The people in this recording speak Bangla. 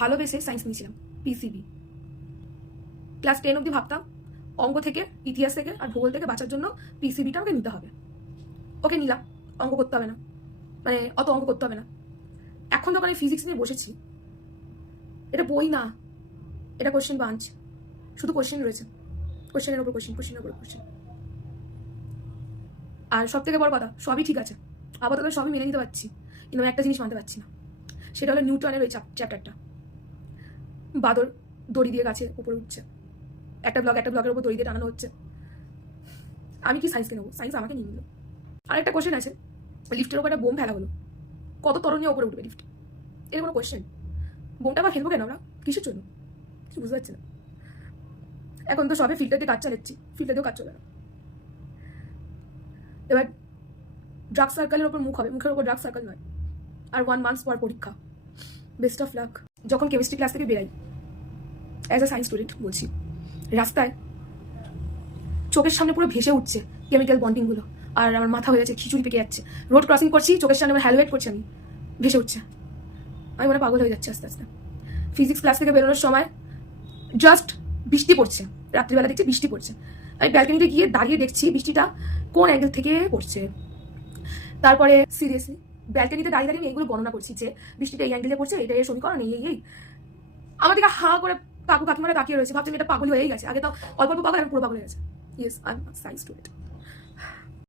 ভালোবেসে সায়েন্স নিয়েছিলাম, পিসিবি। ক্লাস 10 অবধি ভাবতাম অঙ্ক থেকে, ইতিহাস থেকে আর ভূগোল থেকে বাঁচার জন্য পিসিবিটা আমাকে নিতে হবে। ওকে নিলাম, অঙ্ক করতে হবে না, মানে অত অঙ্ক করতে হবে না। এখন যখন আমি ফিজিক্স নিয়ে বসেছি, এটা বই না, এটা কোশ্চেন বাঞ্চ, শুধু কোশ্চেন রয়েছে, কোশ্চেনের উপর কোশ্চেন, কোশ্চেনের উপর কোশ্চেন। আর সব থেকে বড় কথা, সবই ঠিক আছে, আপাতত সবই মেনে নিতে পারছি, কিন্তু আমি একটা জিনিস মানতে পারছি না, সেটা হলো নিউটনের ওই চ্যাপ্টারটা। বাদর দড়ি দিয়ে গাছে উপরে উঠছে, একটা ব্লকের উপর দড়ি দিয়ে টানানো হচ্ছে। আমি কি সায়েন্সকে নেবো? সায়েন্স আমাকে নিয়ে নিল। আর একটা কোশ্চেন আছে, লিফটের উপর একটা বোম ফেলা হলো, কত তরুণীয় উপরে উঠবে লিফট? এর কোনো কোশ্চেন? বোমটা আবার ফেলবো কেন আমরা? কিসের জন্য? কিছু বুঝতে পারছি না। এখন তো সবে ফিল্টার দিয়ে কাজ চালাচ্ছি, ফিল্টার দিয়েও কাজ চলে না। এবার ড্রাগ সার্কেলের ওপর মুখ হবে, মুখের ওপর ড্রাগ সার্কেল নয়। আর 1 মান্থ পর পরীক্ষা, বেস্ট অফ লাক। যখন কেমিস্ট্রি ক্লাস থেকে বেরাই, অ্যাজ আ সায়েন্স স্টুডেন্ট বলছি, রাস্তায় চোখের সামনে পুরো ভেসে উঠছে কেমিক্যাল বন্ডিংগুলো, আর আমার মাথা হয়ে যাচ্ছে, খিচুড়ি পেকে যাচ্ছে। রোড ক্রসিং করছি, চোখের সামনে আমার হ্যালওয়েট করছি, আমি ভেসে উঠছে, আমি মনে পাগল হয়ে যাচ্ছে আস্তে আস্তে। ফিজিক্স ক্লাস থেকে বেরোনোর সময় জাস্ট বৃষ্টি পড়ছে, রাত্রিবেলা দেখছি বৃষ্টি পড়ছে, আমি ব্যালকনিতে গিয়ে দাঁড়িয়ে দেখছি বৃষ্টিটা কোন অ্যাঙ্গেল থেকে পড়ছে। তারপরে সিরিয়াসলি ব্যালকনিতে দাঁড়িয়ে দাঁড়িয়ে আমি এইগুলো বর্ণনা করছি যে বৃষ্টিটা এই অ্যাঙ্গেলে পড়ছে, এটা এই সমীকরণ, এই আমার দিকে হাঁ করে কাকু কাকিমারা তাকিয়ে রয়েছে, ভাবছি এটা পাগল হয়েই গেছে। আগে তো অল্প অল্প পাগল, এখন পুরো পাগল হয়ে গেছে। Yes, I am science student.